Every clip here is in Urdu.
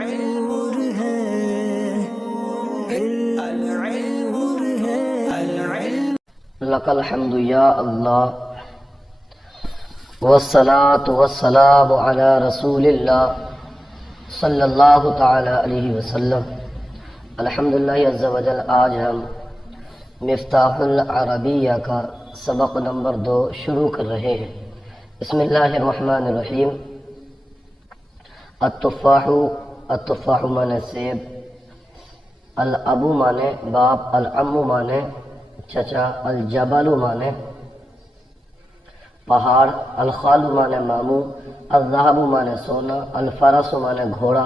نور ہے نور ہے لک الحمد یا اللہ والصلاة والسلام علی رسول اللہ صلی اللہ تعالی علیہ وسلم۔ الحمدللہ عز و جل آج ہم مفتاح العربیہ کا سبق نمبر 2 شروع کر رہے ہیں۔ بسم اللہ الرحمن الرحیم۔ التفاح مانے سیب، الابو مانے باپ، العم مانے چچا، الجبل مانے پہاڑ، الخال مانے ماموں، الذهب مانے سونا، الفرس مانے گھوڑا،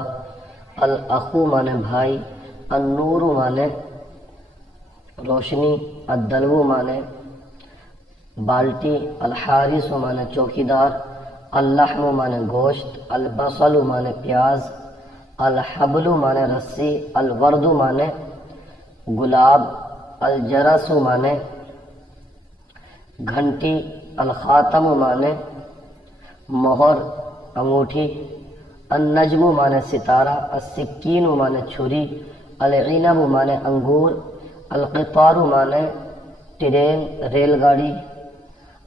الاخو مانے بھائی، النور مانے روشنی، الدلو مانے بالٹی، الحارس مانے چوکیدار، اللحم مانے گوشت، البصل مانے پیاز، الحبل مانے رسی، الورد مانے گلاب، الجرس مانے گھنٹی، الخاتم مانے مہر انگوٹھی، النجم مانے ستارہ، السکین مانے چھری، العنب مانے انگور، القطار مانے ٹرین ریل گاڑی،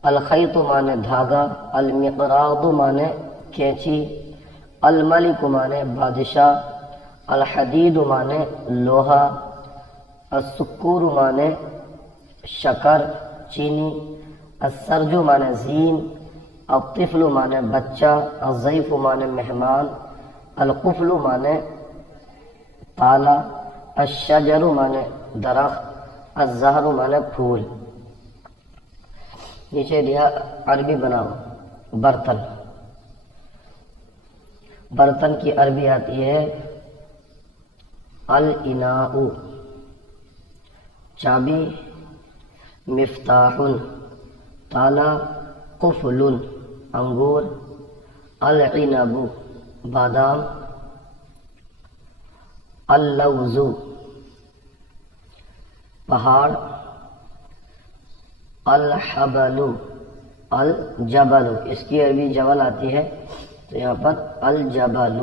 الخیط مانے دھاگا، المقراض مانے کینچی، الملک مانے بادشاہ، الحدید مانے لوہا، السکور مانے شکر چینی، السرج مانے زین، الطفل مانے بچہ، الضیف مانے مہمان، القفل مانے تالا، الشجر مانے درخت، الزہر مانے پھول۔ نیچے لیا عربی بناؤ۔ برتن، برتن کی عربی آتی ہے الاناء، چابی، مفتاح تالا، قفل انگور، العنب بادام، اللوز پہاڑ، الحبل الجبل، اس کی عربی جبل آتی ہے تو یہاں پر الجبل،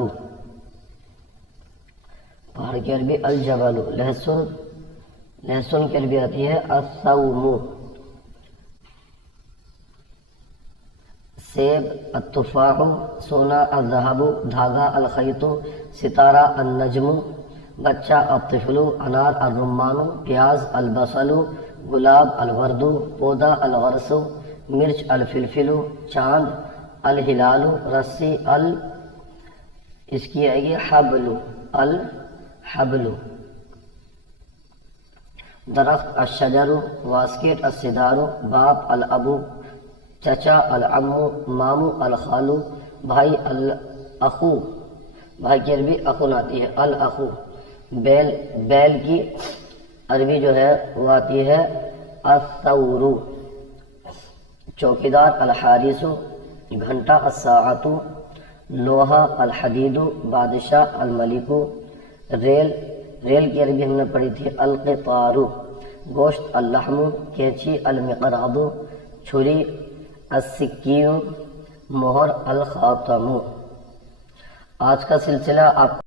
پہاڑ کی عربی الجبل۔ لہسن، لہسن کی عربی آتی ہے الثوم۔ سیب، التفاح سونا، الذهب دھاگا، الخیط ستارہ، النجم بچہ، الطفل انار، الرمان پیاز، البصل گلاب، الورد پودا، الغرس مرچ، الفلفل چاند، الہلال رسی، اس کی آئے گی حبل، الحبل درخت، الشجر واسکٹ، الصدار باپ، الابو چچا، العم مامو، الخالو بھائی، الاخو بھائی کی عربی اخن آتی ہے، الاخو۔ بیل، بیل کی عربی جو ہے وہ آتی ہے الثور۔ چوکیدار، الحارس گھنٹہ، الساعۃ لوہا، الحدید بادشاہ، الملک ریل، ریل کی عربی ہم نے پڑھی تھی القطار۔ گوشت، اللحم کینچی، المقراض چھری، السکین مہر، الخاتم۔ آج کا سلسلہ آپ